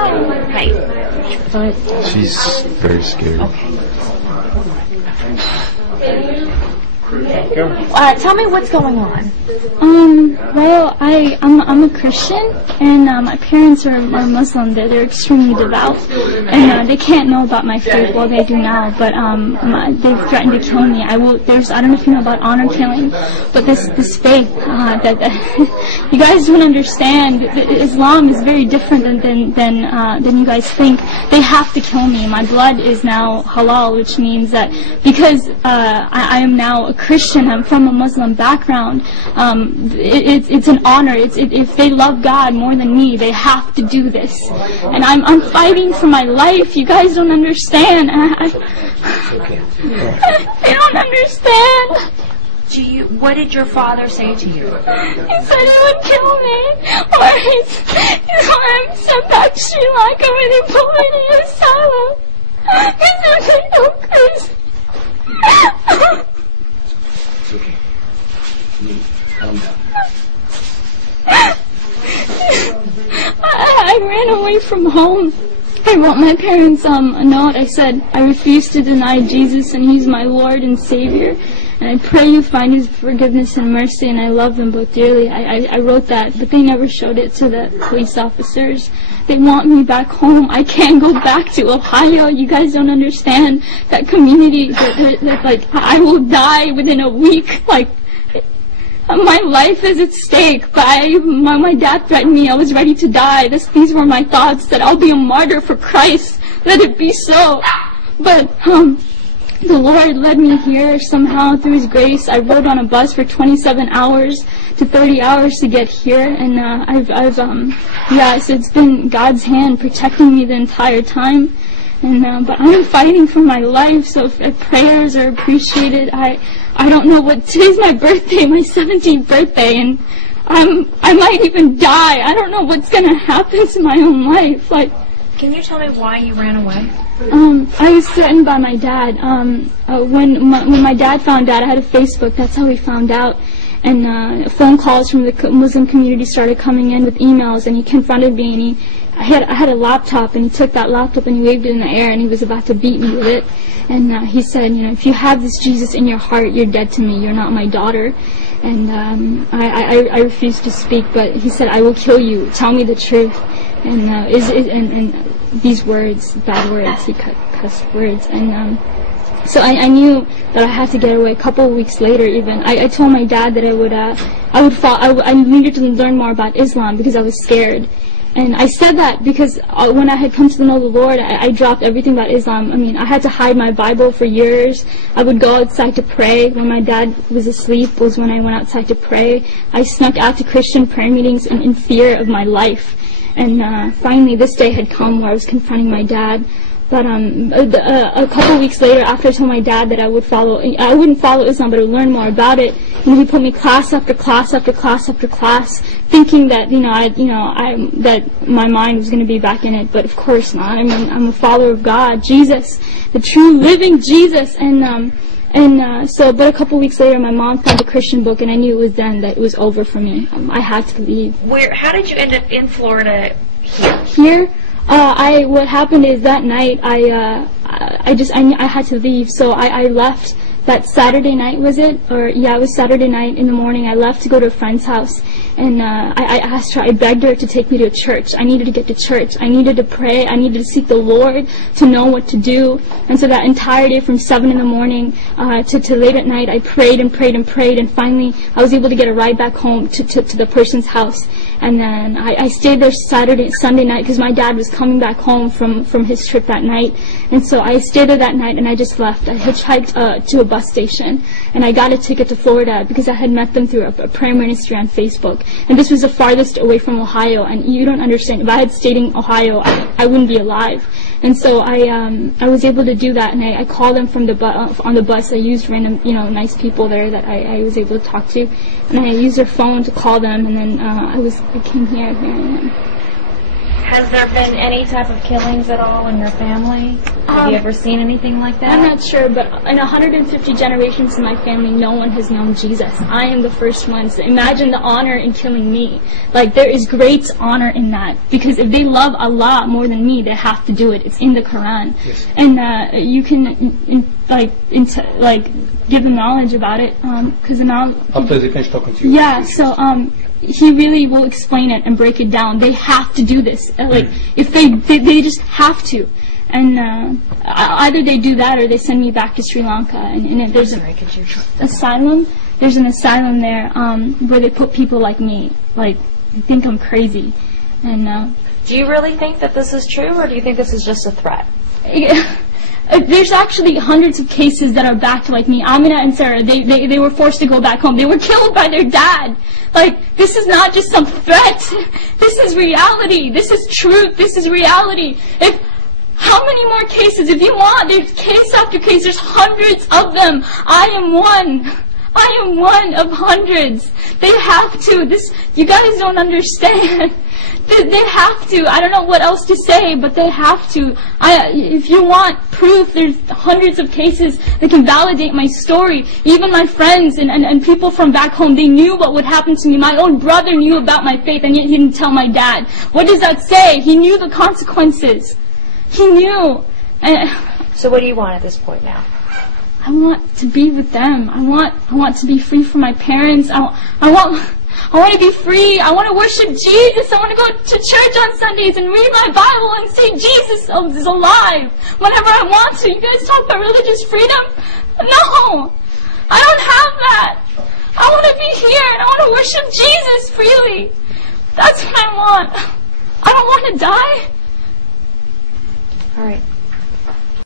Hi. She's very scared. Tell me what's going on. Well, I'm a Christian, and my parents are Muslim. They're extremely devout, and they can't know about my faith. Well, they do now, but they've threatened to kill me. I don't know if you know about honor killing, but this faith that you guys don't understand. Islam is very different than you guys think. They have to kill me. My blood is now halal, which means that because I am now a Christian, I'm from a Muslim background, it's an honor. If they love God more than me, they have to do this. And I'm fighting for my life. You guys don't understand. They don't understand. What did your father say to you? He said he would kill me, or I'm sent back to Sri Lanka where they put me in asylum. He said they go crazy. It's okay. Calm down. I ran away from home. I wrote my parents a note. I said, I refuse to deny Jesus and He's my Lord and Savior. And I pray you find His forgiveness and mercy, and I love them both dearly. I wrote that, but they never showed it to the police officers. They want me back home. I can't go back to Ohio. You guys don't understand that community. That I will die within a week. Like, my life is at stake. But my dad threatened me. I was ready to die. These were my thoughts, that I'll be a martyr for Christ. Let it be so. But the Lord led me here somehow through His grace. I rode on a bus for 27 hours to 30 hours to get here, and so it's been God's hand protecting me the entire time. And but I'm fighting for my life, so if prayers are appreciated. I don't know what. Today's my birthday, my 17th birthday, and I might even die. I don't know what's gonna happen to my own life. Like, can you tell me why you ran away? I was threatened by my dad. When my dad found out, I had a Facebook. That's how he found out. And phone calls from the Muslim community started coming in with emails, and he confronted me, and I had a laptop, and he took that laptop and he waved it in the air, and he was about to beat me with it. And he said, if you have this Jesus in your heart, you're dead to me. You're not my daughter. And I refused to speak, but he said, I will kill you. Tell me the truth. And these words, bad words, he cussed words, and so I knew that I had to get away. A couple of weeks later, even I told my dad that I needed to learn more about Islam because I was scared. And I said that because when I had come to know the Lord, I dropped everything about Islam. I mean, I had to hide my Bible for years. I would go outside to pray. When my dad was asleep was when I went outside to pray. I snuck out to Christian prayer meetings in fear of my life. And finally this day had come where I was confronting my dad. But a couple of weeks later, after I told my dad that I wouldn't follow Islam, but I would learn more about it, he put me class after class after class after class, thinking that that my mind was going to be back in it. But of course not. I mean, I'm a follower of God, Jesus, the true living Jesus. But a couple of weeks later, my mom found a Christian book, and I knew it was then that it was over for me. I had to leave. How did you end up in Florida here? Here? What happened is that night I had to leave, so I left that Saturday night, was it? It was Saturday night in the morning. I left to go to a friend's house, and I asked her, I begged her to take me to a church. I needed to get to church. I needed to pray. I needed to seek the Lord to know what to do. And so that entire day from 7 in the morning to late at night, I prayed and prayed and prayed, and finally I was able to get a ride back home to the person's house. And then I stayed there Sunday night, because my dad was coming back home from his trip that night. And so I stayed there that night, and I just left. I hitchhiked to a bus station, and I got a ticket to Florida because I had met them through a prayer ministry on Facebook. And this was the farthest away from Ohio, and you don't understand. If I had stayed in Ohio, I wouldn't be alive. And so I was able to do that, and I called them from on the bus. I used random, nice people there that I was able to talk to, and I used their phone to call them, and then I came here. Has there been any type of killings at all in your family? Have you ever seen anything like that? I'm not sure, but in 150 generations in my family, no one has known Jesus. I am the first one. So imagine the honor in killing me. Like, there is great honor in that. Because if they love Allah more than me, they have to do it. It's in the Quran. Yes. And you can, give them knowledge about it. Because now... After they finish talking to you. Yeah, so, he really will explain it and break it down. They have to do this. Like, if they just have to. And either they do that or they send me back to Sri Lanka. And there's an asylum. There's an asylum there where they put people like me. Like, they think I'm crazy. And do you really think that this is true, or do you think this is just a threat? There's actually hundreds of cases that are backed like me. Amina and Sarah, they were forced to go back home. They were killed by their dad. Like, this is not just some threat. This is reality. This is truth. This is reality. How many more cases? If you want, there's case after case. There's hundreds of them. I am one. I am one of hundreds. They have to. You guys don't understand. They have to. I don't know what else to say, but they have to. If you want proof, there's hundreds of cases that can validate my story. Even my friends and people from back home, they knew what would happen to me. My own brother knew about my faith, and yet he didn't tell my dad. What does that say? He knew the consequences. He knew. So what do you want at this point now? I want to be with them. I want to be free from my parents. I want to be free. I want to worship Jesus. I want to go to church on Sundays and read my Bible and say Jesus is alive whenever I want to. You guys talk about religious freedom? No, I don't have that. I want to be here and I want to worship Jesus freely. That's what I want. I don't want to die.